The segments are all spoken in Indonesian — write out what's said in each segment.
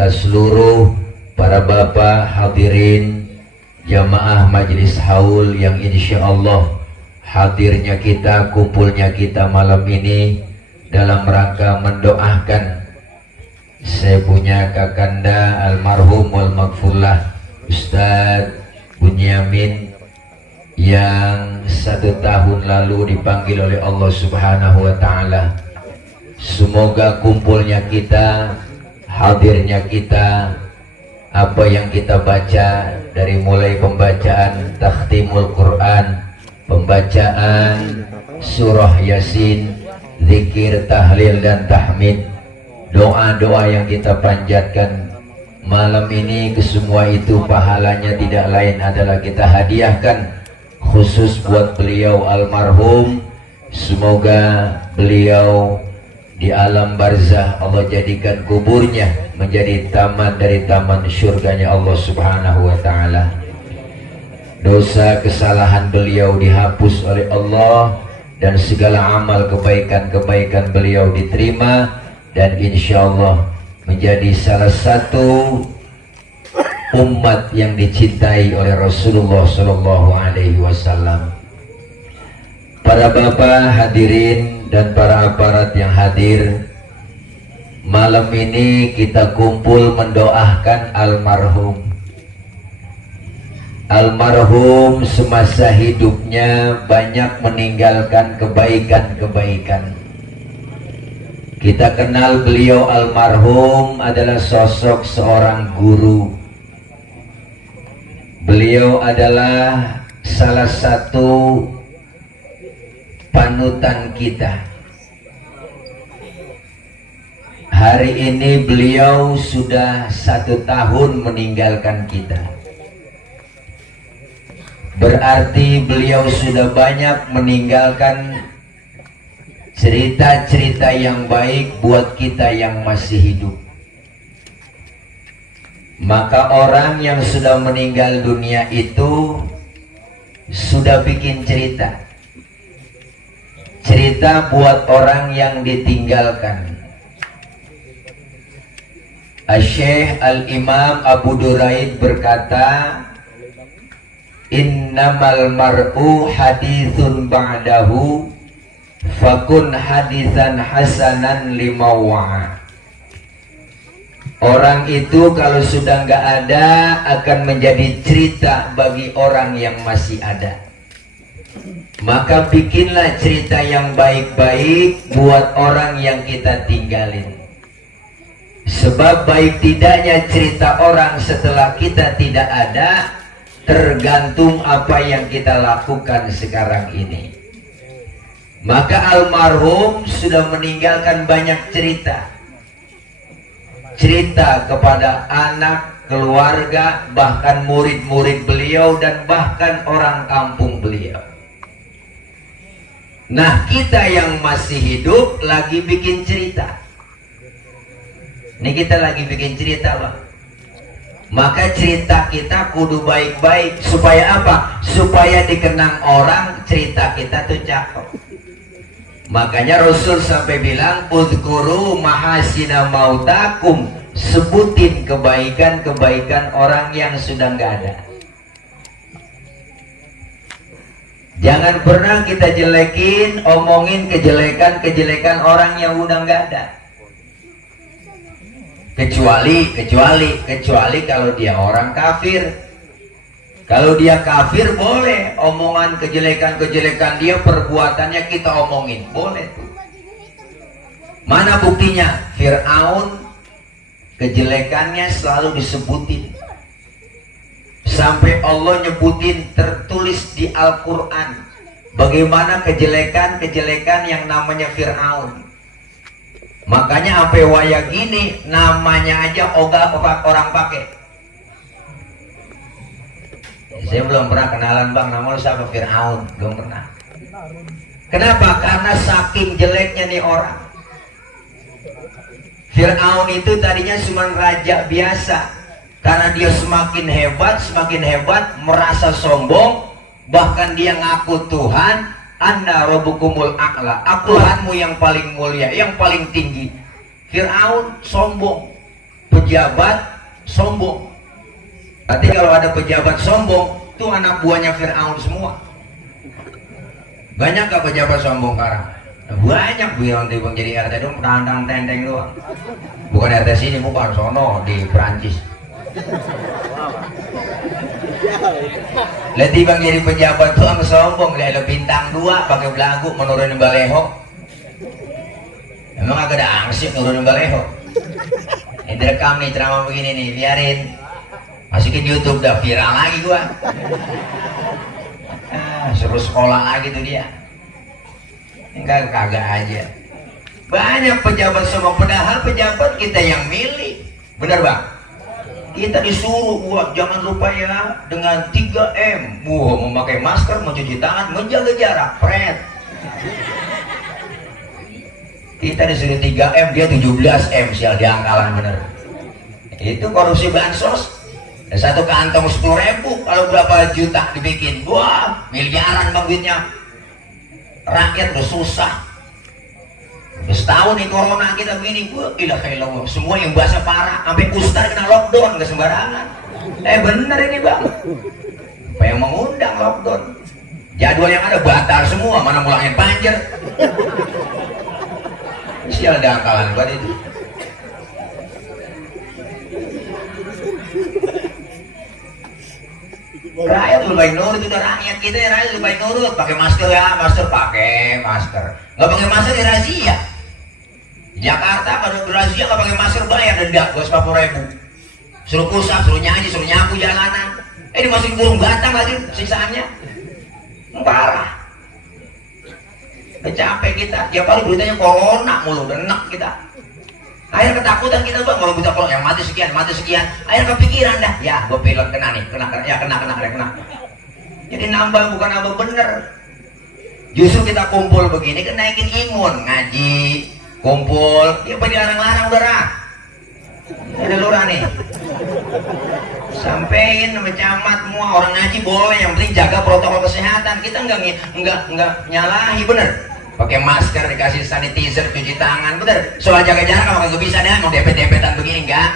serta seluruh para bapak hadirin jamaah majelis haul yang insya Allah hadirnya kita, kumpulnya kita malam ini dalam rangka mendoakan saya punya kakanda almarhum wal maghfurlah Ustadz Bunyamin yang 1 tahun lalu dipanggil oleh Allah Subhanahu wa Ta'ala. Semoga kumpulnya kita, hadirnya kita, apa yang kita baca dari mulai pembacaan takhtimul Quran, pembacaan surah Yasin, zikir, tahlil dan tahmid, doa-doa yang kita panjatkan malam ini, kesemua itu pahalanya tidak lain adalah kita hadiahkan khusus buat beliau almarhum. Semoga beliau di alam barzah Allah jadikan kuburnya menjadi taman dari taman surganya Allah Subhanahu wa Ta'ala. Dosa kesalahan beliau dihapus oleh Allah dan segala amal kebaikan-kebaikan beliau diterima, dan insya Allah menjadi salah satu umat yang dicintai oleh Rasulullah Sallallahu Alaihi Wasallam. Para bapak hadirin dan para aparat yang hadir, malam ini kita kumpul mendoakan almarhum. Almarhum semasa hidupnya banyak meninggalkan kebaikan-kebaikan. Kita kenal beliau almarhum adalah sosok seorang guru. Beliau adalah salah satu panutan kita. Hari ini beliau sudah 1 tahun meninggalkan kita. Berarti beliau sudah banyak meninggalkan cerita-cerita yang baik buat kita yang masih hidup. Maka orang yang sudah meninggal dunia itu sudah bikin cerita. Cerita buat orang yang ditinggalkan. Syekh Al-Imam Abu Duraid berkata, innamal mar'u hadithun ba'dahu fakun hadithan hasanan limawa'a. Orang itu kalau sudah nggak ada akan menjadi cerita bagi orang yang masih ada. Maka bikinlah cerita yang baik-baik buat orang yang kita tinggalin. Sebab baik tidaknya cerita orang setelah kita tidak ada tergantung apa yang kita lakukan sekarang ini. Maka almarhum sudah meninggalkan banyak cerita. Cerita kepada anak, keluarga, bahkan murid-murid beliau dan bahkan orang kampung beliau. Nah, kita yang masih hidup lagi bikin cerita. Ini kita lagi bikin cerita, Bang. Maka cerita kita kudu baik-baik. Supaya apa? Supaya dikenang orang cerita kita tuh cakep. Makanya Rasul sampai bilang, udhkuru mahasina mautakum, sebutin kebaikan-kebaikan orang yang sudah nggak ada. Jangan pernah kita jelekin, omongin kejelekan-kejelekan orang yang udah nggak ada. Kecuali kalau dia orang kafir. Kalau dia kafir boleh omongan kejelekan-kejelekan dia, perbuatannya kita omongin, boleh tuh. Mana buktinya? Fir'aun kejelekannya selalu disebutin. Sampai Allah nyebutin, tertulis di Al-Quran bagaimana kejelekan-kejelekan yang namanya Fir'aun. Makanya sampai waya gini namanya aja ogah orang pakai. Saya belum pernah kenalan, Bang, nama lu siapa? Fir'aun, belum pernah. Kenapa? Karena saking jeleknya nih orang. Fir'aun itu tadinya cuma raja biasa. Karena dia semakin hebat, merasa sombong, bahkan dia ngaku Tuhan, Anna rabbukumul a'la, aku Tuhanmu yang paling mulia, yang paling tinggi. Fir'aun sombong, pejabat sombong. Nanti kalau ada pejabat sombong, itu anak buahnya Fir'aun semua. Banyak gak pejabat sombong sekarang? Banyak bu yang bang jadi RT dong, tantang tenteng doang. Bukan RT sini, bukan sono di Perancis. Lihat bang jadi pejabat tuh ang sombong, lihat bintang 2 pakai belagu menurunin baleho. Emang agak ada angsip nurunin baleho. Ini direkam nih ceramah begini nih, biarin. Masukin YouTube dah viral lagi gua. Suruh sekolah lagi tuh dia. Enggak kagak aja. Banyak pejabat sombong, padahal pejabat kita yang milih. Benar bang? Kita disuruh buat jangan lupa ya dengan 3M. Memakai masker, mencuci tangan, menjaga jarak. Fred. Kita disuruh 3M, dia 17M, sial di angkalan bener. Itu korupsi bansos. Satu kantong 10.000, kalau berapa juta dibikin, wah miliaran bang duitnya. Rakyat udah susah. Udah setahun nih corona kita begini, wah ilah semua yang bahasa parah, sampai ustaz kena lockdown, gak sembarangan. Bener ini bang. Apa yang mengundang lockdown? Jadwal yang ada batal semua, mana mulangin banjir. Sial ada angkalan buat itu. Rakyat lebih baik nurut, udah rakyat kita ya, rakyat lebih baik nurut. Pakai masker ya, pakai masker. Nggak pakai masker ya razia. Di Jakarta kalau razia nggak pakai masker bayar denda 250.000. Suruh pusat, suruh nyanyi, suruh nyapu jalanan. Dimasukin burung batang lagi siksaannya. Parah. Udah capek kita. Tiap kali beritanya corona mulu, udah enak kita. Akhirnya ketakutan kita bang, kalau bisa yang mati sekian. Akhirnya kepikiran dah, ya gue pilot kena nih, kena. Jadi nambah bukan nambah bener. Justru kita kumpul begini kan naikin imun, ngaji, kumpul. Dia apa dilarang-larang udah rah. Ada lurah nih. Sampein sama camat semua orang ngaji boleh, yang penting jaga protokol kesehatan. Kita enggak nyalahi bener. Pakai masker, dikasih sanitizer, cuci tangan, bener. Soal jaga jarak kalau nggak bisa deh, mau dempet-dempetan begini enggak.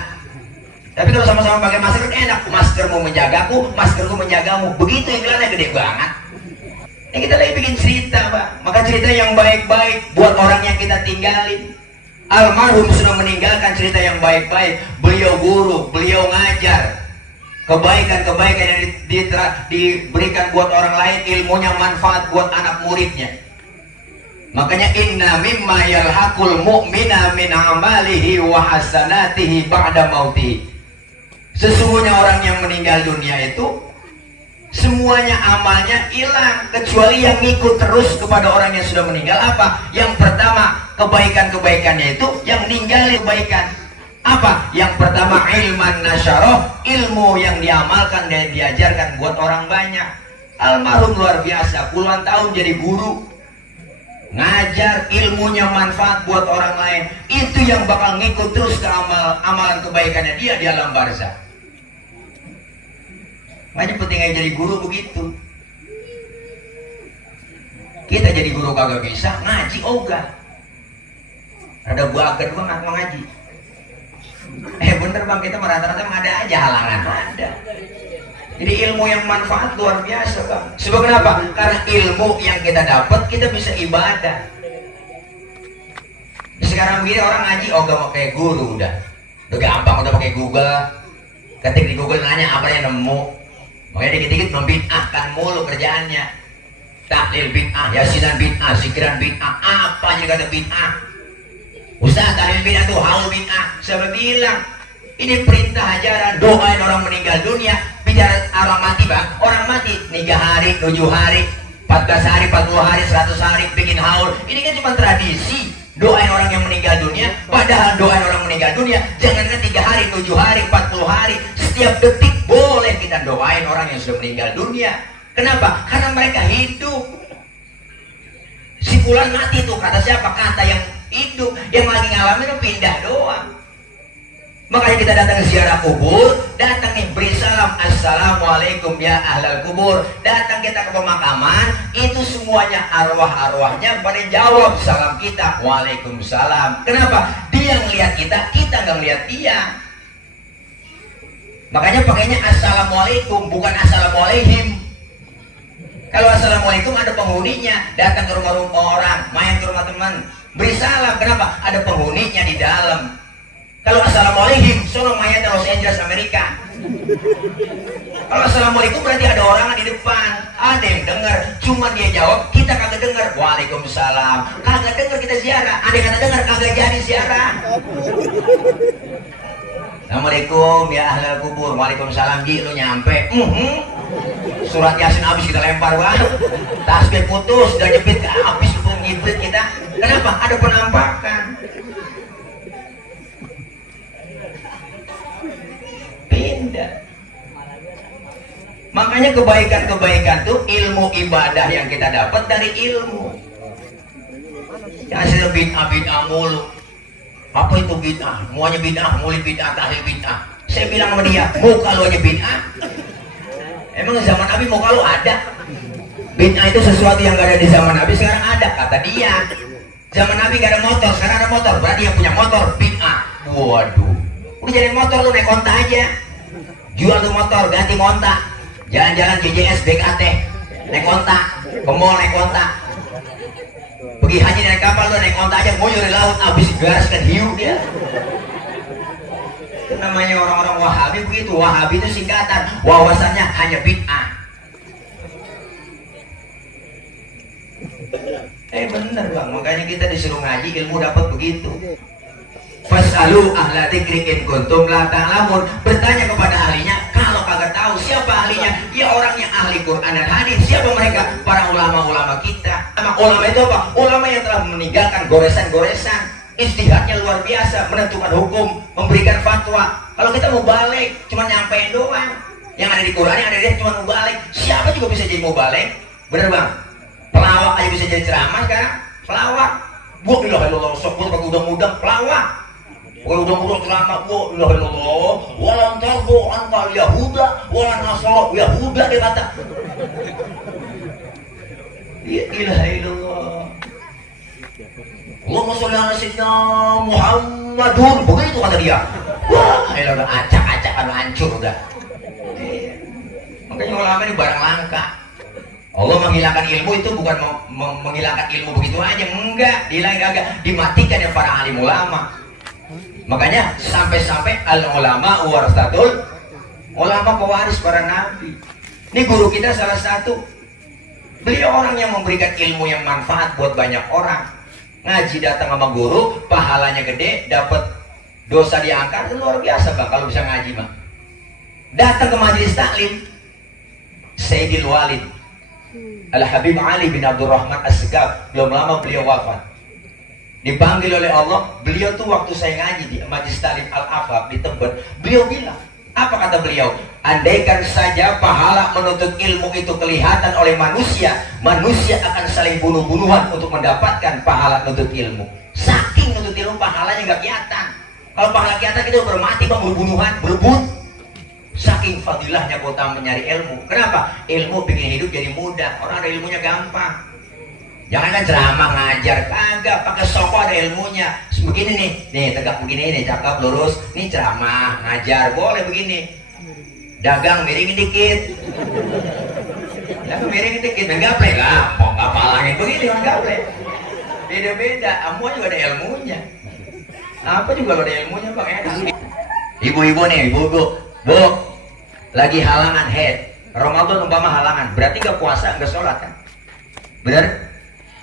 Tapi kalau sama-sama pakai masker enak, maskermu menjagaku, maskerku menjagamu. Begitu iklannya gede banget. Ini kita lagi bikin cerita, Pak. Maka cerita yang baik-baik buat orang yang kita tinggalin. Almarhum sudah meninggalkan cerita yang baik-baik. Beliau guru, beliau ngajar. Kebaikan-kebaikan yang diberikan buat orang lain, ilmunya manfaat buat anak muridnya. Makanya inna mimma yalhaqul mu'mina min amalihi wa hasanatihi ba'da mautihi. Sesungguhnya orang yang meninggal dunia itu semuanya amalnya hilang kecuali yang ngikut terus kepada orang yang sudah meninggal. Apa? Yang pertama, kebaikan-kebaikannya itu yang ninggalin kebaikan. Apa? Yang pertama, ilman nasyarah, ilmu yang diamalkan dan diajarkan buat orang banyak. Almarhum luar biasa, puluhan tahun jadi guru, ngajar, ilmunya manfaat buat orang lain. Itu yang bakal ngikut terus ke amalan kebaikannya dia di alam barzah. Makanya pentingnya jadi guru begitu. Kita jadi guru kagak bisa, ngaji ogah. Ada bakat bang nggak ngaji. Bener bang, kita rata-rata ada aja halangan, ada. Jadi ilmu yang manfaat luar biasa bang. Sebab kenapa? Karena ilmu yang kita dapat kita bisa ibadah. Sekarang begini orang ngaji, oh gak mau kayak guru udah gampang, udah pakai Google. Ketik di Google nanya apa yang nemu. Makanya dikit-dikit membid'ahkan mulu kerjaannya. Tahlil bid'ah, yasinan bid'ah, zikiran bid'ah, apa yang kata bid'ah. Ustaz tahlil bid'ah tuh haul bid'ah. Saya bilang ini perintah ajaran, doain orang meninggal dunia. Bicara orang mati bang, orang mati 3 hari, 7 hari, 14 hari, 40 hari, 100 hari bikin haul. Ini kan cuma tradisi, doain orang yang meninggal dunia. Padahal doain orang meninggal dunia jangankan 3 hari, 7 hari, 40 hari, setiap detik boleh kita doain orang yang sudah meninggal dunia. Kenapa? Karena mereka hidup. Si fulan mati tuh, kata siapa? Kata yang hidup, yang lagi ngalamin itu pindah doang. Makanya kita datang ke ziarah kubur, datang nih beri salam, assalamualaikum ya ahlal kubur. Datang kita ke pemakaman, itu semuanya arwah-arwahnya pada jawab salam kita, waalaikumsalam. Kenapa? Dia ngelihat kita, kita nggak ngelihat dia. Makanya pakainya assalamualaikum, bukan assalamualaikum. Kalau assalamualaikum ada penghuninya, datang ke rumah orang, main ke rumah teman, beri salam. Kenapa? Ada penghuninya di dalam. Kalau assalamualaikum, sono main di Los Angeles, Amerika. Kalau assalamualaikum berarti ada orang di depan, ada yang dengar, cuman dia jawab, kita kagak dengar. Waalaikumsalam, kagak dengar kita ziarah. Ada yang kata dengar, kagak jadi ziarah. Assalamualaikum ya ahlal kubur. Waalaikumsalam, Ji, lu nyampe. Surat Yasin habis kita lempar banget. Tasbih putus, udah jepit habis ngibrit kita. Kenapa? Ada penampakan. Pindah. Makanya kebaikan-kebaikan tuh ilmu ibadah yang kita dapat dari ilmu. Jangan sih bid'ah mulu. Apa itu bid'ah? Semuanya bid'ah, mulai bid'ah, tahlil bid'ah. Saya bilang sama dia, muka lu aja bid'ah. Emang zaman Nabi muka lu ada? Bid'ah itu sesuatu yang gak ada di zaman Nabi, sekarang ada, kata dia. Zaman Nabi gak ada motor, sekarang ada motor. Berarti yang punya motor, bid'ah. Waduh, udah jadi motor lu naik onta aja. Jual tuh motor, ganti onta. Jalan-jalan JJS, BKT, naik onta. Ke mall naik onta. Pergi haji naik kapal lu naik onta aja, nguyur di laut, habis garas kan hiu dia. Itu namanya orang-orang Wahabi begitu. Wahabi itu singkatan, wawasannya hanya bid'ah. Bener bang, makanya kita disuruh ngaji ilmu dapat begitu. Fasalu ahla dzikri in kuntum la ta'lamun. Bertanya kepada ahlinya, kalau kagak tahu siapa ahlinya? Ya orang yang ahli Quran dan hadis. Siapa mereka? Para ulama-ulama kita. Ulama itu apa? Ulama yang telah meninggalkan goresan-goresan. Ijtihadnya luar biasa, menentukan hukum, memberikan fatwa. Kalau kita mau balik, cuma nyampein doang. Yang ada di Quran, yang ada di hadis cuma mau balik. Siapa juga bisa jadi mau balik? Bener bang? Pelawak aja bisa jadi ceramah sekarang. Pelawak. Gua bilang Allah, sok gua pakai udang-udang pelawak. Gua udang-udang ceramah, gua bilang Allah, walan tarbu antal Yahuda, walan Nasara, Yahuda dia kata. Ya ilaha illallah. Allahumma sholli ala sayyidina Muhammadun. Begitu kata dia. Wah, udah acak-acakan hancur udah. Makanya ulama ini barang langka. Allah menghilangkan ilmu itu bukan menghilangkan ilmu begitu aja, enggak, dimatikan ya para alim ulama. Makanya sampai-sampai al ulama warasatul, ulama pewaris para nabi. Ini guru kita salah satu. Beliau orang yang memberikan ilmu yang manfaat buat banyak orang. Ngaji datang sama guru, pahalanya gede, dapat dosa diangkat, luar biasa bang kalau bisa ngaji bang. Datang ke majelis taklim, Sayyidil Walid Al-Habib Ali bin Abdurrahman As-Segaf, belum lama beliau wafat. Dipanggil oleh Allah, beliau tuh waktu saya ngaji di Majelis Taklim Al-Afaf di Tebet, beliau bilang, apa kata beliau? Andaikan saja pahala menuntut ilmu itu kelihatan oleh manusia, manusia akan saling bunuh-bunuhan untuk mendapatkan pahala menuntut ilmu. Saking menuntut ilmu pahalanya nggak kelihatan. Kalau pahala kelihatan kita bermati bang, bunuh-bunuhan, berebut. Saking fadilahnya kota mencari ilmu. Kenapa? Ilmu bikin hidup jadi mudah. Orang ada ilmunya gampang. Jangan kan ceramah ngajar, kagak, pakai soko ada ilmunya. Begini nih tegak begini nih, cakep lurus. Nih ceramah ngajar boleh begini. Dagang miringin dikit. Dagang miringin dikit, gaple lah. Mau nggak palangin begini kan gaple. Beda-beda. Semua juga ada ilmunya. Apa juga ada ilmunya bang, enak. Ibu-ibu nih, ibu-ibu. Bu, lagi halangan head. Ramadan umpama halangan, berarti nggak puasa, nggak sholat kan? Bener?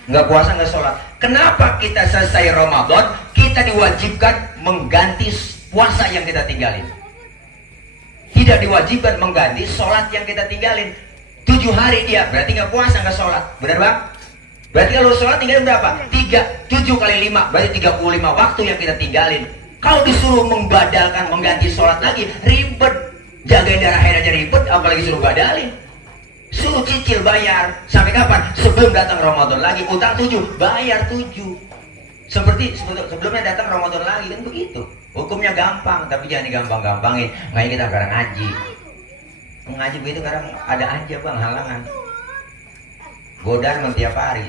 Nggak puasa, nggak sholat. Kenapa kita selesai Ramadan, kita diwajibkan mengganti puasa yang kita tinggalin? Tidak diwajibkan mengganti sholat yang kita tinggalin. 7 hari dia, berarti nggak puasa, nggak sholat. Bener bang? Berarti kalau sholat tinggalin berapa? 7 kali 5, berarti 35 waktu yang kita tinggalin. Kalau disuruh membadalkan, mengganti sholat lagi, ribet. Jagain darah haid aja ribet, apalagi suruh badalin. Suruh cicil bayar. Sampai kapan? Sebelum datang Ramadan lagi. Utang 7, bayar 7. Seperti sebelumnya datang Ramadan lagi, kan begitu. Hukumnya gampang, tapi jangan digampang-gampangin. Makanya kita sekarang ngaji. Ngaji begitu kadang ada aja bang halangan. Godaan tiap hari.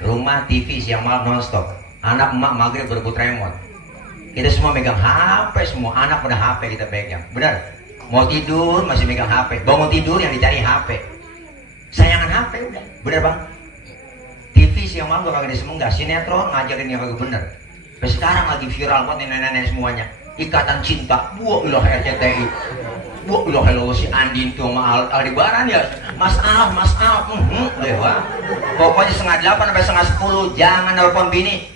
Rumah TV siang malam nonstop. Anak emak maghrib berebut remote. Kita semua megang HP semua, anak pada HP kita pegang. Benar? Mau tidur masih megang HP, bangun tidur yang dicari HP. Sayangan HP udah, bener bang? TV siang malam gak kagak disemunggah, sinetron ngajarin yang kagak bener. Tapi sekarang lagi viral banget nenek-nenek semuanya. Ikatan Cinta, buah ilah RCTI, buah ilah hello si Andin tuh sama Aldebaran ya, Mas Al, dewa. Pokoknya 7:30 sampai 7:30 jangan nelpon bini.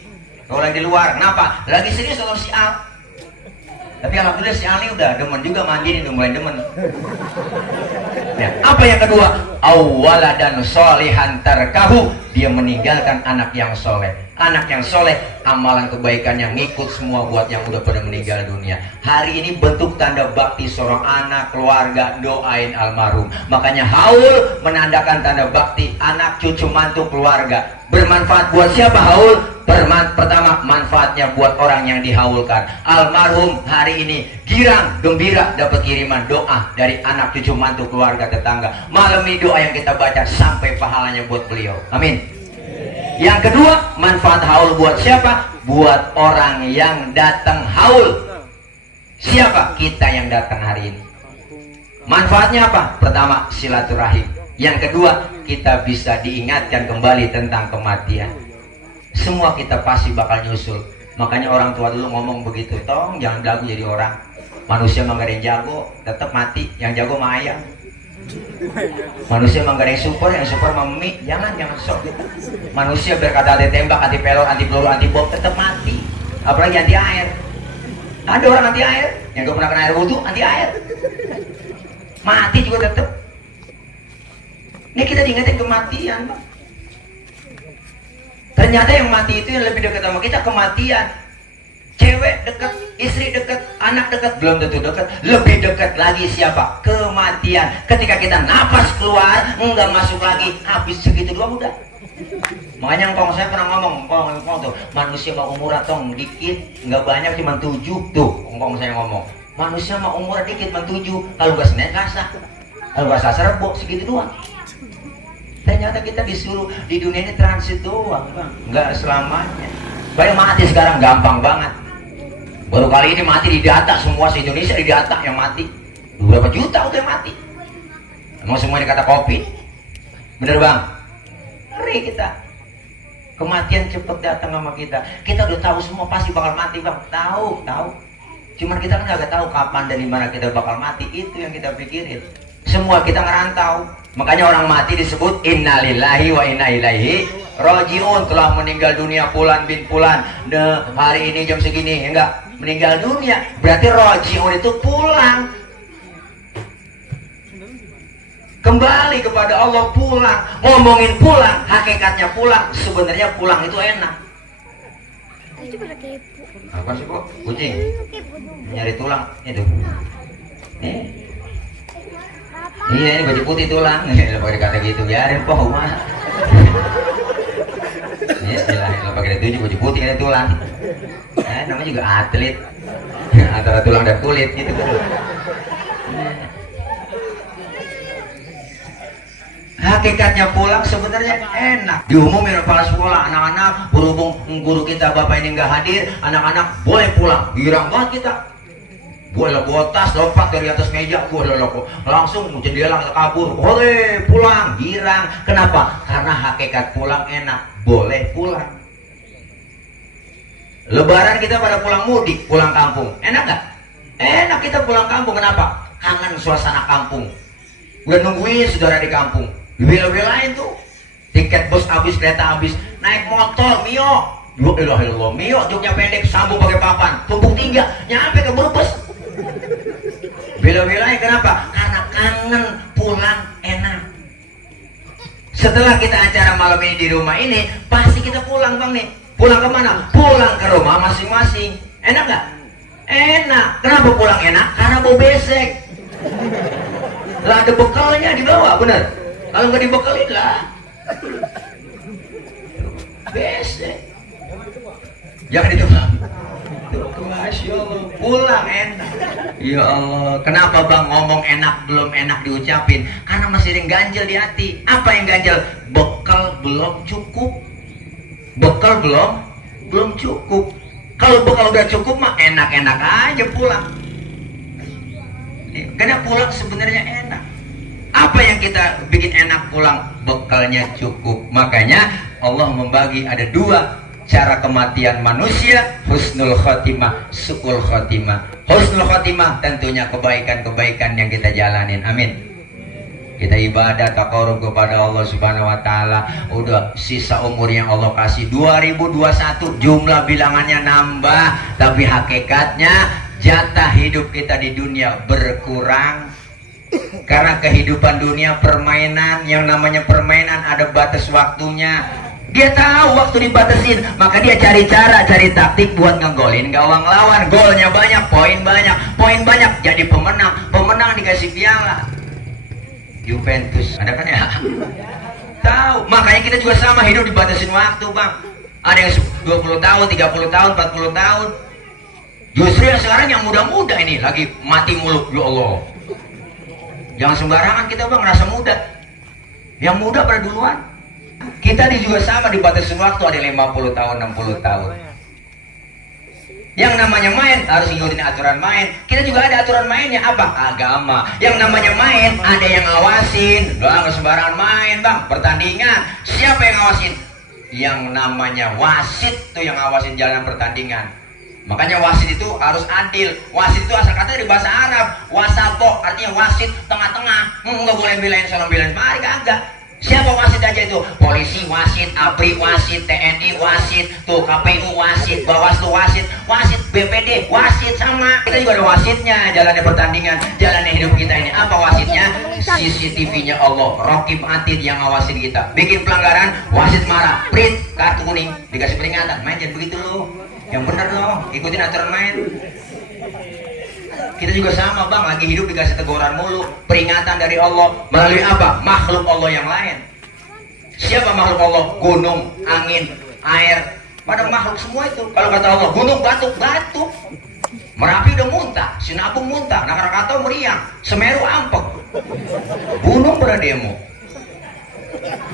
Kalau lagi di luar, kenapa? Lagi serius sama si Al. Tapi alhamdulillah si Ali udah demen juga mandi nih, udah mulai demen. Ya, apa yang kedua? Awwaladan sholihan tarkahu, dia meninggalkan anak yang soleh. Anak yang soleh, amalan kebaikan yang ngikut semua buat yang udah pada meninggal dunia. Hari ini bentuk tanda bakti seorang anak, keluarga, doain almarhum. Makanya haul menandakan tanda bakti anak, cucu, mantu, keluarga. Bermanfaat buat siapa haul? Pertama, manfaatnya buat orang yang dihaulkan. Almarhum hari ini girang, gembira dapat kiriman doa dari anak, cucu, mantu, keluarga, tetangga. Malam ini doa yang kita baca sampai pahalanya buat beliau. Amin. Yang kedua, manfaat haul buat siapa? Buat orang yang datang haul. Siapa? Kita yang datang hari ini. Manfaatnya apa? Pertama, silaturahim. Yang kedua, kita bisa diingatkan kembali tentang kematian. Semua kita pasti bakal nyusul. Makanya orang tua dulu ngomong begitu, tong jangan jago jadi orang. Manusia mah gak ada yang jago, tetap mati. Yang jago mah ayam. Manusia mah gak ada yang super mah mie. Jangan sok. Manusia berkata anti tembak, anti pelor, anti peluru, anti bom, tetap mati. Apalagi anti air. Ada orang anti air yang gak pernah kena air wudhu, anti air. Mati juga tetap. Ini kita diingetin kematian, Bang. Ternyata yang mati itu yang lebih dekat sama kita kematian. Cewek dekat, istri dekat, anak dekat, belum tentu dekat. Lebih dekat lagi siapa? Kematian. Ketika kita napas keluar, enggak masuk lagi, habis segitu doang udah. Makanya engkong saya pernah ngomong, engkong tuh, manusia mah umur tong dikit, enggak banyak cuma 7 tuh. Engkong saya ngomong, manusia mah umur dikit cuma 7, kalau enggak Senin Selasa, kalau enggak Selasa Rebo, segitu doang. Ternyata kita disuruh di dunia ini transit doang, Bang. Nggak selamanya. Baik mati sekarang gampang banget. Baru kali ini mati di data, semua se-Indonesia di data yang mati. Berapa juta udah yang mati. Emang semuanya kata COVID? Bener Bang? Ngeri kita. Kematian cepet datang sama kita. Kita udah tahu semua pasti bakal mati Bang. Tahu. Cuman kita kan nggak tahu kapan dan di mana kita bakal mati. Itu yang kita pikirin. Semua kita ngerantau. Makanya orang mati disebut innalillahi wa inna ilaihi rajiun. Telah meninggal dunia Fulan bin Fulan. Hari ini jam segini enggak meninggal dunia. Berarti rajiun itu pulang. Kembali kepada Allah, pulang. Ngomongin pulang, hakikatnya pulang. Sebenarnya pulang itu enak. Apa sih kok? Kucing? Nyari tulang. Itu. Iya ini baju putih tulang. Lo pakai kata gitu biarin poh mah. Lo pakai itu baju putih ada tulang. Namanya juga atlet. Antara tulang dan kulit gitu kan. Hakikatnya pulang sebenarnya enak. Diumumin kepala sekolah, anak-anak berhubung guru kita bapak ini nggak hadir, anak-anak boleh pulang. Girang banget kita. Boleh bawa tas, lompat dari atas meja, boleh langsung jendela kabur, boleh pulang, girang. Kenapa? Karena hakikat pulang enak, boleh pulang. Lebaran kita pada pulang mudik, pulang kampung, enak nggak? Enak kita pulang kampung, kenapa? Kangen suasana kampung. Udah nungguin saudara di kampung, bela-belain tuh. Tiket bus habis, kereta habis, naik motor, Mio. Alhamdulillah, Mio, joknya pendek, sambung pakai papan, tumpuk 3, nyampe ke Brebes. Bela-belain kenapa? Karena kangen pulang enak. Setelah kita acara malam ini di rumah ini, pasti kita pulang Bang nih. Pulang kemana? Pulang ke rumah masing-masing. Enak nggak? Enak. Kenapa pulang enak? Karena bau besek. Lah ada bekalnya di bawah, bener? Kalau nggak dibekelin lah besek. Jangan dicoba. Masya Allah, pulang enak. Ya Allah, kenapa Bang ngomong enak belum enak diucapin? Karena masih ada yang ganjel di hati. Apa yang ganjel? Bekal belum cukup. Bekal belum cukup. Kalau bekal udah cukup mah enak-enak aja pulang. Karena pulang sebenarnya enak. Apa yang kita bikin enak pulang? Bekalnya cukup. Makanya Allah membagi ada dua cara kematian manusia, husnul khotimah, su'ul khotimah. Husnul khotimah tentunya kebaikan-kebaikan yang kita jalanin. Amin. Kita ibadah taqarrub kepada Allah Subhanahu wa taala. Udah sisa umur yang Allah kasih 2021, jumlah bilangannya nambah, tapi hakikatnya jatah hidup kita di dunia berkurang. Karena kehidupan dunia permainan, yang namanya permainan ada batas waktunya. Dia tahu waktu dibatasin, maka dia cari cara, cari taktik buat ngegolin gawang lawan. Golnya banyak, poin banyak, jadi pemenang. Pemenang dikasih piala. Juventus, ada kan ya? Tahu, makanya kita juga sama, hidup dibatasin waktu, Bang. Ada yang 20 tahun, 30 tahun, 40 tahun. Justru yang sekarang yang muda-muda ini lagi mati mulu, ya Allah. Jangan sembarangan kita, Bang, rasa muda. Yang muda pada duluan. Kita juga sama dibatasin waktu, ada 50 tahun, 60 tahun. Yang namanya main harus ngikutin aturan main. Kita juga ada aturan mainnya, apa? Agama. Yang namanya main ada yang ngawasin. Doang sembarangan main, Bang. Pertandingan siapa yang ngawasin? Yang namanya wasit tuh yang ngawasin jalan pertandingan. Makanya wasit itu harus adil. Wasit itu asal kata dari bahasa Arab. Wasato artinya wasit tengah-tengah. Nggak boleh belain sana belain mari, kagak. Siapa wasit aja itu? Polisi wasit, ABRI wasit, TNI wasit, tuh KPU wasit, Bawaslu wasit, wasit BPD wasit, sama. Kita juga ada wasitnya, jalannya pertandingan, jalannya hidup kita ini. Apa wasitnya? CCTV-nya Allah, Raqib Atid yang ngawasin kita. Bikin pelanggaran, wasit marah, print, kartu kuning, dikasih peringatan. Main jangan begitu loh. Yang bener loh, ikutin aturan main. Kita juga sama, Bang, lagi hidup dikasih teguran mulu, peringatan dari Allah melalui apa? Makhluk Allah yang lain. Siapa makhluk Allah? Gunung, angin, air, pada makhluk semua itu. Kalau kata Allah, gunung batuk, batuk. Merapi udah muntah, Sinabung muntah, Krakatau meriang, Semeru ampek, gunung berdemo.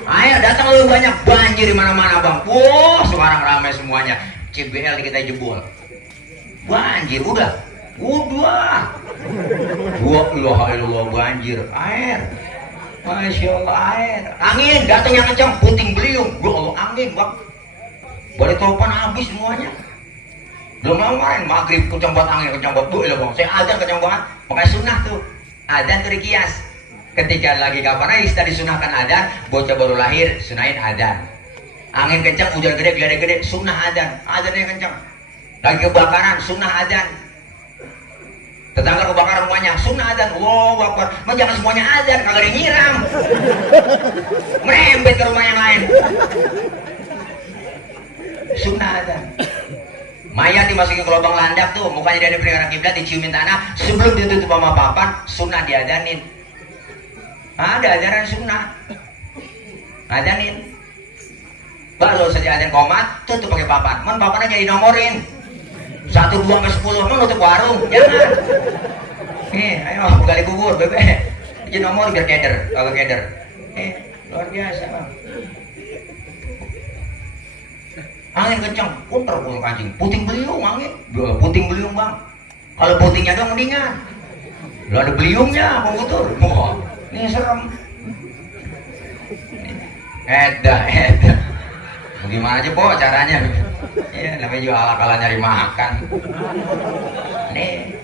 Air datang lebih banyak, banjir di mana-mana, Bang. Wah, sekarang ramai semuanya. CBL kita jebol, banjir udah. Udah, ilaha illallah, banjir, air, masya Allah, air, angin datang yang kencang, puting beliung, ya Allah, angin, Bang, balik topan habis semuanya. Belum lama kemarin maghrib kencang banget angin, kencang banget, bu, ilah Bang, saya adzan kencang banget, makanya sunnah tuh, adzan tuh dikias. Ketika lagi kapan aja kita disunahkan adzan, bocah baru lahir, sunahin adzan. Angin kencang, hujan gede, geledek gede, sunnah adzan, adzannya kencang. Lagi kebakaran, sunnah adzan. Tetangga kebakaran rumahnya, sunnah adzan, Allahu Akbar. Jangan semuanya adzan, kagak ada yang nyiram. Merembet ke rumah yang lain. Sunnah adzan. Mayat dimasukin ke lubang landak tuh, mukanya dari peninggalan kiblat, diciumin tanah, sebelum ditutup sama papan, sunnah diadanin. Ada ajaran sunnah. Adanin. Baru saja adzan qomat, tutup pakai papan. Man papannya jadi nomorin. 1, 2, sampai 10, emang nutup warung? Jangan. Nih, ayo gali kubur, bebe. Jadi nomor biar keder, kalau keder. Luar biasa, Bang. Angin kencang, puter pulang kancing. Puting beliung angin, puting beliung, Bang. Kalau putingnya doang mendingan. Lu ada beliungnya, mau putur. Wah, ini serem. Edah. Gimana aja, Po, caranya? Ya, namanya juga ala-ala nyari makan. Nih,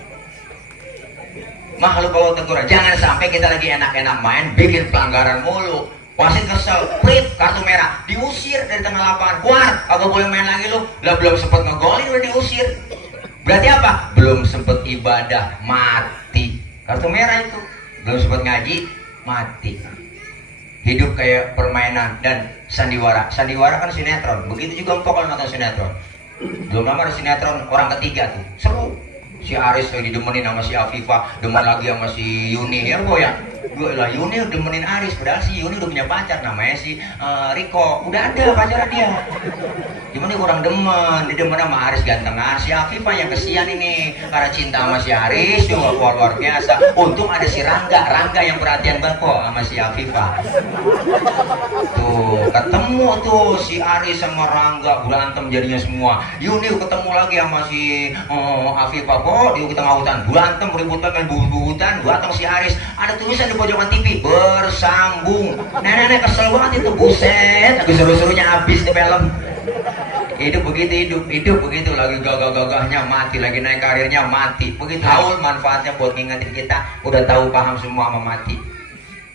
makhluk Allah teguran. Jangan sampai kita lagi enak-enak main, bikin pelanggaran mulu. Wasit kesel, prit, kartu merah, diusir dari tengah lapangan. Keluar, kagak boleh main lagi lu. Lah belum sempet ngegolin udah diusir. Berarti apa? Belum sempet ibadah, mati. Kartu merah itu. Belum sempet ngaji, mati. Hidup kayak permainan dan sandiwara. Sandiwara kan sinetron. Begitu juga empok kalau nonton sinetron. Belum lama ada sinetron orang ketiga tuh. Seru. Si Aris lagi didemenin sama si Afifah, demen lagi sama si Yuni, ya kok ya? Gue lah Yuni udah demenin Aris, padahal si Yuni udah punya pacar namanya si Riko. Udah ada pacarnya dia. Gimana dia kurang demen, dia demen sama Aris gantengan. Si Afifah yang kesian ini karena cinta sama si Aris juga luar biasa. Untung ada si Rangga yang perhatian banget kok sama si Afifah. Tuh tuh ketemu tuh si Aris sama Rangga berantem jadinya semua. Yuni ketemu lagi sama si Afifah kok di tengah hutan berantem ribut main bubutan. Datang si Aris ada tulisan di pojokan TV bersambung. Nenek kesel banget itu, buset aku seru-serunya habis di film. Hidup begitu, hidup begitu, lagi gagah-gagahnya mati, lagi naik karirnya mati. Begitu haul manfaatnya buat ngingetin kita, udah tahu paham semua sama mati.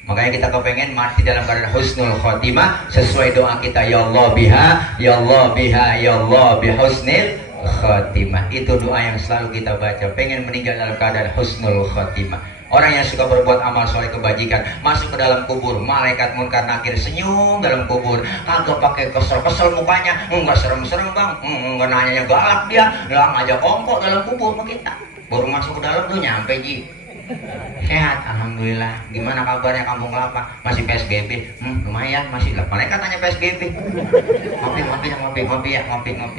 Makanya kita kepengen mati dalam keadaan husnul khotimah sesuai doa kita, ya Allah biha, ya Allah biha, ya Allah bihusnil khotimah. Itu doa yang selalu kita baca, pengen meninggal dalam keadaan husnul khotimah. Orang yang suka berbuat amal soleh kebajikan masuk ke dalam kubur, malaikat munkar nakir senyum dalam kubur, kagak pakai kesel-kesel mukanya, enggak serem-serem bang, enggak nanyanya galak dia, lang aja kongkok dalam kubur sama kita. Baru masuk ke dalam tuh nyampe ji. Sehat, alhamdulillah. Gimana kabarnya kampung kelapa? Masih PSBB? Lumayan, masih lah. Malaikat tanya PSBB. Ngopi ya.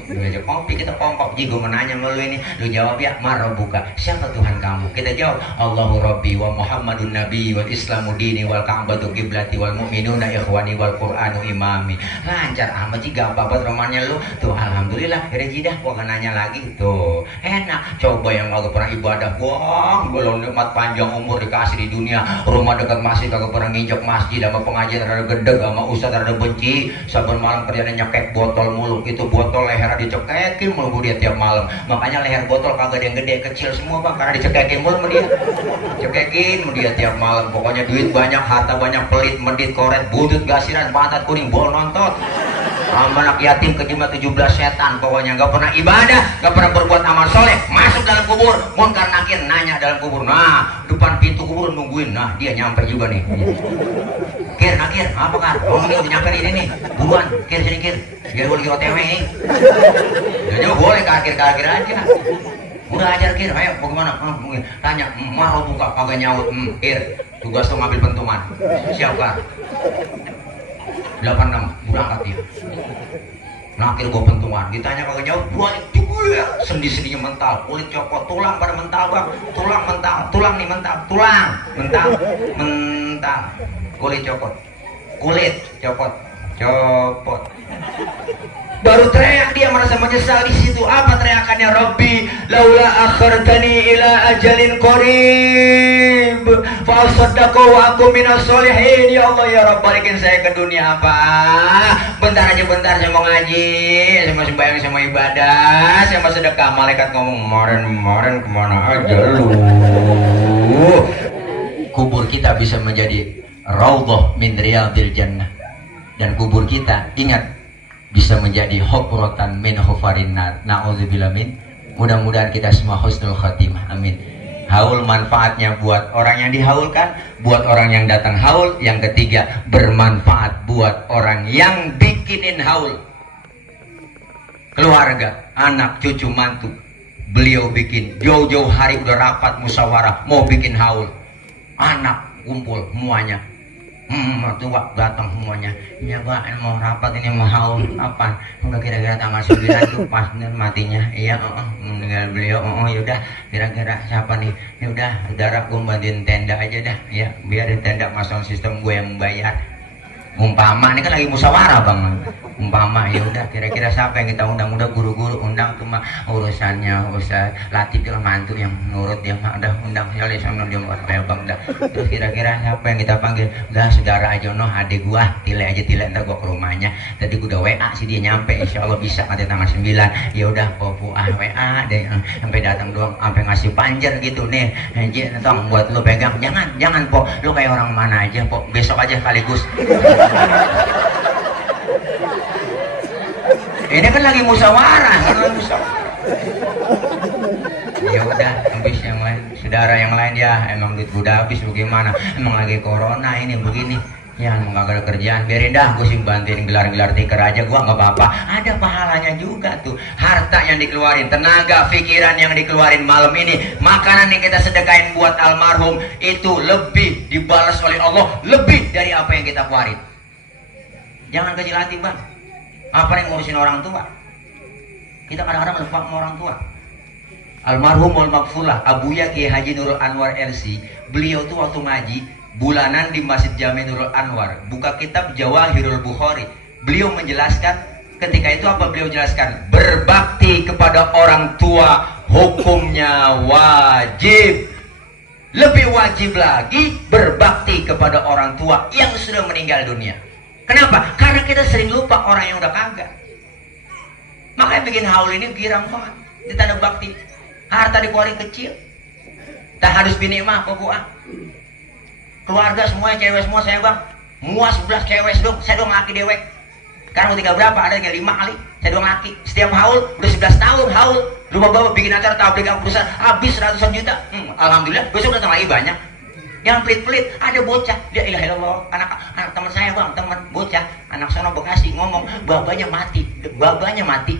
Lu aja kopi, kita kongkok. Ji, gue menanya sama lu ini. Lu jawab ya, Marabuka. Siapa Tuhan kamu? Kita jawab, Allahu Rabbi wa Muhammadun Nabi wal Islamu dini wal Ka'batu qiblati wal mu'minuna ikhwani wal Qur'anu imami. Lancar amat Ji, gampang banget romannya lu. Tuh, alhamdulillah. Rejidah, gua gak nanya lagi. Tuh, enak. Coba yang gak pernah ibadah. Wah, belum nikmat panjang umur dikasih di dunia, rumah dekat masjid kagak pernah nginjak masjid, sama pengajian ada gedeg, sama ustadz ada benci, saban malam kerjanya nyekek botol mulu, itu botol leher dicekekin mulu dia tiap malam. Makanya leher botol kagak ada yang gede, kecil semua bang, karena dicekekin mulu sama dia, cekekin sama dia tiap malam. Pokoknya duit banyak, harta banyak, pelit, medit, koret, budut, gasiran, pantat kuning, bol nontot, sama anak yatim kejimat 17 setan. Pokoknya nggak pernah ibadah, nggak pernah berbuat amal soleh, masuk dalam kubur, munkar nakir nanya dalam kubur. Nah, depan pintu kubur nungguin. Nah, dia nyampe juga nih. Kir, apa kan? Oh, ini udah nyampe ini nih. Buruan, Kir sini Kir. Dia lagi OTW nih. Dia boleh ke akhir aja. Udah ajar Kir, ayo bagaimana? Tanya, mau buka kagak nyaut. Kir, tugas tuh ngambil pentuman. Siapa? 86 berangkat dia. Nah, akhir gua pentuan, ditanya kagak jawab, balik juga, sendi-sendinya mental, kulit copot, tulang pada mental bang, tulang nih mental, kulit copot, baru teriak dia merasa menyesal di situ. Apa teriakannya? Rabbi laula akhartani ila ajalin qarib fa asaddaqu wa aku minas solihin. Ya Allah ya Rabb, balikin saya ke dunia apa? Bentar saya mau ngaji, saya mau sembahyang, saya mau ibadah, saya mau sedekah. Malaikat ngomong, kemarin kemana aja lu? Kubur kita bisa menjadi raudhah min riyadil jannah, dan kubur kita ingat bisa menjadi hufratan min hufarin nar. Na'udzubillah min. Mudah-mudahan kita semua husnul khatimah. Amin. Haul manfaatnya buat orang yang dihaulkan, buat orang yang datang haul. Yang ketiga, bermanfaat buat orang yang bikinin haul. Keluarga, anak, cucu, mantu. Beliau bikin jauh-jauh hari udah rapat musyawarah mau bikin haul. Anak kumpul semuanya. Tua datang semuanya. Ya Pak, mau rapat ini mau haul apa? Udah kira-kira tanggal 9 tuh pas matinya. Iya, meninggal beliau. Yaudah, kira-kira siapa nih? Yaudah, darah gue bantuin tenda aja dah. Ya, biar di tenda masang sistem gue yang bayar. Umpama ini kan lagi musyawarah bang. Umpama ya udah kira-kira siapa yang kita undang, guru-guru undang tuh mah urusannya Ustaz Latif itu mantu yang nurut dia mah udah undang sekali sama dia buat bang dah. Terus kira-kira siapa yang kita panggil? Udah saudara aja adik gua tile ntar gua ke rumahnya. Tadi gua udah WA sih dia nyampe, insya Allah bisa nanti tanggal 9. Ya udah popu WA deh sampai datang doang, sampai ngasih panjer gitu nih. Anjir tong buat lu pegang. Jangan po, lu kayak orang mana aja po, besok aja sekaligus. Ini kan lagi musyawarah, ya udah, habis yang lain, saudara yang lain ya emang duit udah habis bagaimana? Emang lagi corona ini begini, ya emang gak ada kerjaan, biarin dah, gue sih bantuin gelar-gelar tiker aja, gue nggak apa-apa. Ada pahalanya juga tuh, harta yang dikeluarin, tenaga, pikiran yang dikeluarin malam ini, makanan yang kita sedekain buat almarhum itu lebih dibalas oleh Allah, lebih dari apa yang kita keluarin. Jangan kecil hati bang. Apa yang ngurusin orang tua? Kita kadang-kadang lupa sama orang tua. Almarhum wal maghfurlah Abuya Kiai Haji Nurul Anwar LC, beliau tuh waktu ngaji bulanan di Masjid Jami Nurul Anwar, buka kitab Jawahirul Bukhari. Beliau menjelaskan, ketika itu apa beliau jelaskan? Berbakti kepada orang tua hukumnya wajib. Lebih wajib lagi berbakti kepada orang tua yang sudah meninggal dunia. Kenapa? Karena kita sering lupa orang yang udah kagak. Makanya bikin haul ini girang banget. Ditanda bakti. Harta dikeluarin kecil. Tak harus bini mah pokoknya. Keluarga semuanya cewek semua saya bang. Muas 11 cewek dong. Saya dong laki dewek. Sekarang udah berapa? Ada yang 5 kali. Saya dong laki. Setiap haul udah 11 tahun haul. Rumah bapak bikin acara tablik perusahaan habis ratusan juta. Alhamdulillah besok datang lagi banyak. Yang pelit-pelit ada bocah. Dia ilah ilallah. Anak teman saya bang, teman bocah. Anak sono Bekasi ngomong babanya mati. Babanya mati.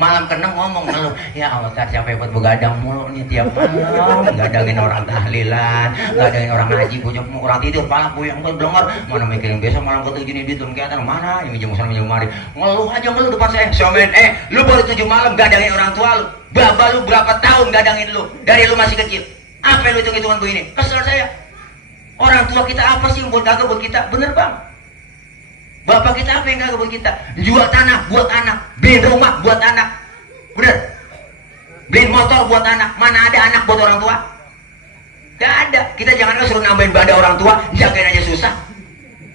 Malam kena ngomong ngeluh, ya Allah tar capek buat begadang mulu nih tiap malam, gadangin orang tahlilan, gadangin orang ngaji, bocah orang tidur, pala puyeng belengor, mana mikirin besok malam ke-7 nih duit belum kelihatan mana, yang minjem sana minjem mari, ngeluh aja ngeluh depan saya, somen, lu baru 7 malam gadangin orang tua lu, baba lu berapa tahun gadangin lu, dari lu masih kecil, apa lu hitung-hitungan begini, kesel saya, orang tua kita apa sih yang buat kagak buat kita, bener bang? Bapak kita apa yang kagak buat kita? Jual tanah buat anak, beli rumah buat anak, bener? Beli motor buat anak, mana ada anak buat orang tua? Gak ada. Kita jangan suruh nambahin banda orang tua, jagain aja susah.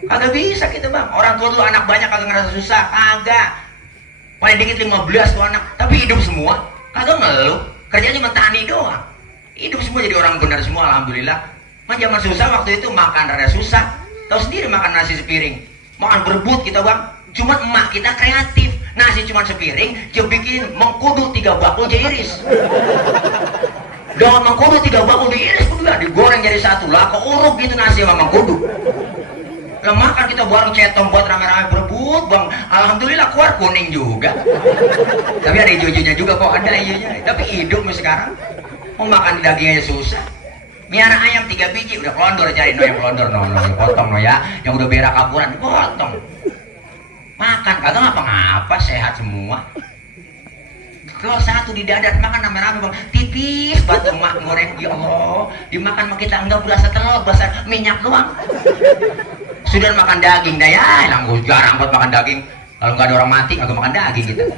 Kagak bisa kita bang. Orang tua dulu anak banyak kagak ngerasa susah, kagak. Paling dikit 15 tuh anak, tapi hidup semua. Kagak ngeluh, kerjanya cuma tani doang. Hidup semua jadi orang benar semua, alhamdulillah. Mah zaman susah waktu itu makan rada susah. Tahu sendiri makan nasi sepiring. Makan berebut kita bang, cuman emak kita kreatif, nasi cuma sepiring, dia bikin mengkudu 3 bakul dia iris. Daun mengkudu 3 bakul diiris, udah digoreng jadi satu, lah keuruk gitu nasi sama mengkudu. Lah makan kita bareng cetong buat rame-rame berebut bang, alhamdulillah keluar kuning juga. Tapi ada hijau-hijaunya juga kok, ada hijaunya. Tapi hidup sekarang, mau makan daging aja susah. Miara ayam 3 biji udah kelondor, cari yang kelondor potong ya, yang udah berak kapuran potong. Makan kagak ngapa-ngapa, sehat semua. Kalau satu di dadar makan rame-rame bang, tipis banget emak goreng, ya Allah, dimakan sama kita enggak berasa telur, berasa minyak doang. Sudah makan daging dah ya, jarang buat makan daging. Kalau nggak ada orang mati nggak makan daging gitu.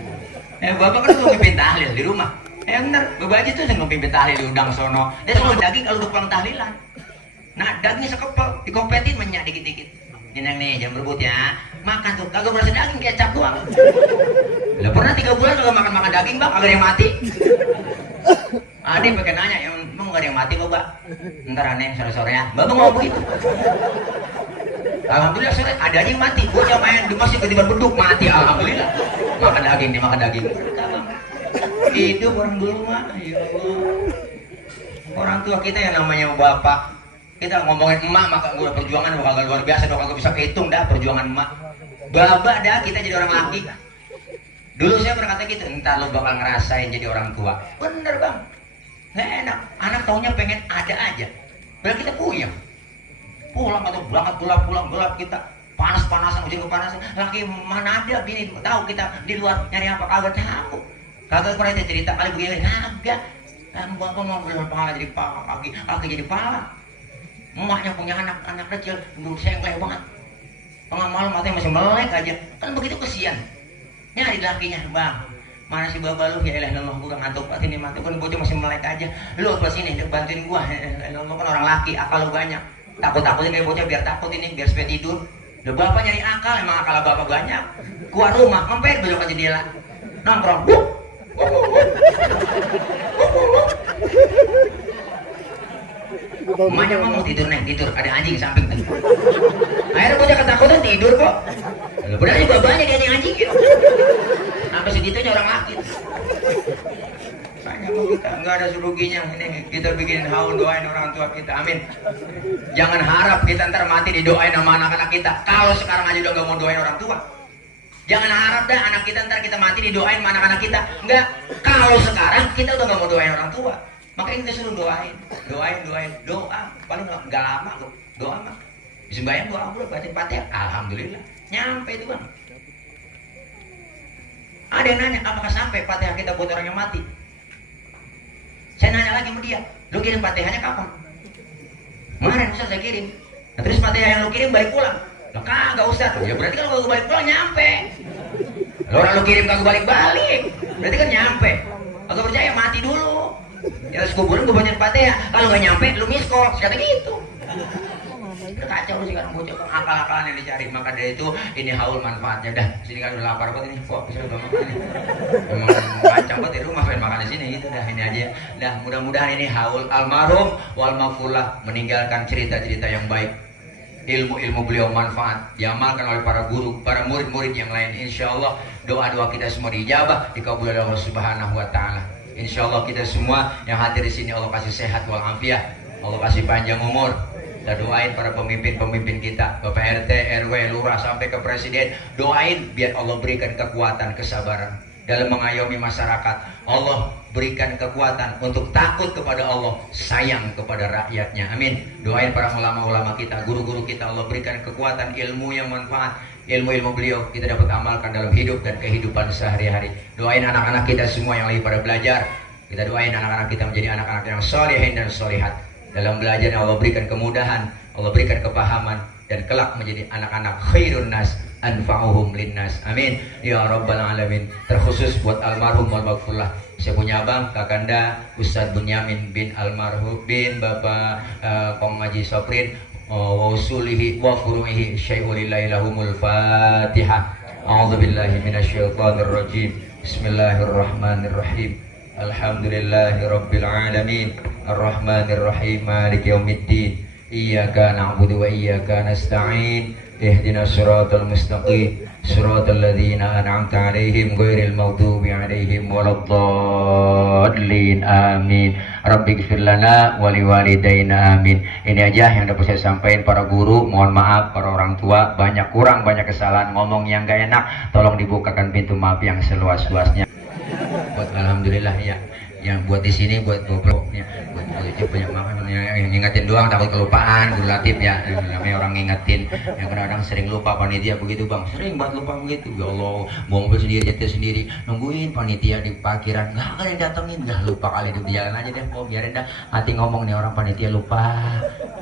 Bapak kan tuh mimpin tahlil di rumah. Bener, bapak aja tuh yang mimpin tahlil di udang sono. Dia selalu daging kalau udah pulang tahlilan. Nah dagingnya sekepel, dikompetin menyak dikit-dikit. Jeneng nih, jangan berebut ya. Makan tuh, kagak berasa daging, kecap doang. Lah pernah 3 bulan kagak makan daging bang, kagak ada yang mati. Adik pakai nanya, emang gak ada yang mati bapak? Ntar aneh sore-sore ya, bapak mau begitu. Alhamdulillah sore ada aja yang mati. Bocah main di masjid ketiban beduk mati, alhamdulillah. Makan daging, dimakan daging. Hidup orang dulu mah, ya Allah. Orang tua kita yang namanya bapak, kita ngomongin emak maka gue perjuangan bakal luar biasa, bakal bisa kehitung dah perjuangan emak. Babak dah kita jadi orang laki. Dulu saya berkata gitu, entar lo bakal ngerasain jadi orang tua. Bener bang, nggak enak. Anak taunya pengen ada aja, berarti kita puyeng. Pulang atau berangkat pulang gelap kita. Panas-panasan, ujung kepanasan. Laki mana ada bini tahu kita di luar nyari apa kagak tahu. Kagak pernah cerita kali begini, kagak. Bangkon mau berpala jadi pala, kaki jadi pala. Emaknya punya anak kecil, dulu saya ngeleh banget. Tengah malam matanya masih melek aja, kan begitu kesian. Nyari lakinya, bang. Mana si baba lu? Ya elah, gue gak ngantuk, ini mati kan bocah masih melek aja. Lu apa sini, bantuin gua. Lu kan orang laki, akal lu banyak. Takut-takutin kayak bocah biar takut ini, biar supaya tidur. Udah bapak nyari akal, emang akal bapak banyak. Keluar rumah, ngempet belok aja dia lah. Nongkrong. Emaknya ngomong tidur neng, tidur, ada anjing di samping tuh. Akhirnya bocah ketakutan tidur kok. Benar juga banyak dia anjing gitu. Sampai segitunya orang laki. Banyak kok kita, nggak ada suruginya. Ini kita bikin haul doain orang tua kita, amin. Jangan harap kita ntar mati didoain sama anak-anak kita. Kalau sekarang aja udah nggak mau doain orang tua. Jangan harap dah anak kita ntar kita mati didoain sama anak-anak kita. Enggak. Kalau sekarang kita udah nggak mau doain orang tua. Makanya kita suruh doain. Doa. Paling nggak lama kok. Doa mah. Sembahyang doa dulu, batin Fatihah. Alhamdulillah. Nyampe itu bang. Ada yang nanya, apakah sampai Fatihah kita buat orang yang mati? Saya nanya lagi sama dia, lu kirim Fatihahnya kapan? Kemarin Ustaz saya kirim. Nah, terus Fatihah yang lu kirim balik pulang. Lah kagak Ustaz. Ya berarti kan kalau balik pulang nyampe. Kalau orang lu kirim kagak balik-balik, berarti kan nyampe. Kagak percaya mati dulu. Ya sekuburan gue bacain Fatihah. Kalau nggak nyampe lu miskol, kata gitu. Kacau lu sekarang bocah akal-akalan yang dicari. Maka dari itu ini haul manfaatnya. Dah sini kan udah lapar banget ini. Kok bisa udah makan nih? Memang kacau banget di rumah pengen makan di sini gitu. Dah ini aja. Dah mudah-mudahan ini haul almarhum wal maghfurlah, meninggalkan cerita-cerita yang baik. Ilmu-ilmu beliau manfaat diamalkan oleh para guru, para murid-murid yang lain. Insya Allah doa-doa kita semua dijabah, dikabul oleh Allah Subhanahu Wa Taala. Insya Allah kita semua yang hadir di sini Allah kasih sehat walafiat, Allah kasih panjang umur. Kita doain para pemimpin-pemimpin kita, Bapak RT, RW, Lurah sampai ke Presiden. Doain biar Allah berikan kekuatan, kesabaran dalam mengayomi masyarakat. Allah berikan kekuatan untuk takut kepada Allah, sayang kepada rakyatnya. Amin. Doain para ulama-ulama kita, guru-guru kita, Allah berikan kekuatan, ilmu yang manfaat. Ilmu-ilmu beliau kita dapat amalkan dalam hidup dan kehidupan sehari-hari. Doain anak-anak kita semua yang lagi pada belajar. Kita doain anak-anak kita menjadi anak-anak yang solehin dan solehat. Dalam belajar Allah berikan kemudahan, Allah berikan kepahaman, dan kelak menjadi anak-anak khairun nas anfa'uhum linnas. Amin ya rabbal alamin. Terkhusus buat almarhum wal maghfurlah. Saya punya abang Kakanda Ustadz Bunyamin bin almarhum bin Bapak Kong Maji Soprin wa usulihi wa furu'ihi syai'ulillahi lahumul fatihah. A'udzubillahi minasyaitonir rajim. Bismillahirrahmanirrahim. Alhamdulillahi rabbil alamin. Ar-Rahmanir Rahim. Maliki yaumiddin. Iyyaka na'budu wa iyyaka nasta'in. Ihdinas siratal mustaqim. Siratal ladzina an'amta 'alaihim ghairil maghdubi 'alaihim waladdallin. Amin. Rabbighfir lana wa liwalidayna. Amin. Ini aja yang dapat saya sampaikan para guru. Mohon maaf para orang tua, banyak kurang, banyak kesalahan, ngomong yang gak enak. Tolong dibukakan pintu maaf yang seluas-luasnya. Buat alhamdulillah ya. Yang buat di sini buat gobloknya, buat banyak makan yang ngingetin doang takut kelupaan. Guru Latif ya, namanya orang ngingetin. Yang kadang-kadang sering lupa panitia begitu bang, sering banget lupa begitu. Ya Allah, bawa mobil sendiri, nyetir sendiri, nungguin panitia di parkiran, nggak ada yang datengin, nggak lupa kali di jalan aja deh. Oh biarin dah, hati ngomong nih orang panitia lupa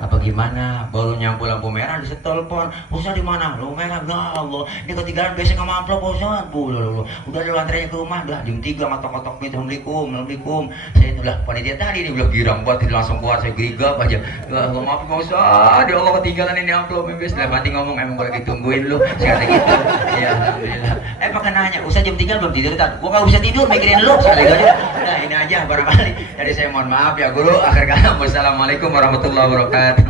apa gimana. Baru nyampe lampu merah disetelpon, Ustaz di mana? Lampu merah, ya Allah, ini ketinggalan besok sama amplop Ustaz. Udah ada antrenya ke rumah, udah jam 3 ngotok-ngotok pintu, assalamualaikum. Saya itulah panitia tadi, dia bilang girang banget, langsung keluar, saya gerigap aja. Maaf Pak Ustaz, ya Allah ketinggalan ini amplop membes. Lah mati ngomong emang boleh ditungguin lu, saya kata gitu. Ya alhamdulillah. Pakai nanya, Ustaz jam 3 belum tidur tak? Gua gak bisa tidur mikirin lu sekali aja. Nah ini aja barangkali. Jadi saya mohon maaf ya guru. Akhir kata wassalamualaikum warahmatullahi wabarakatuh.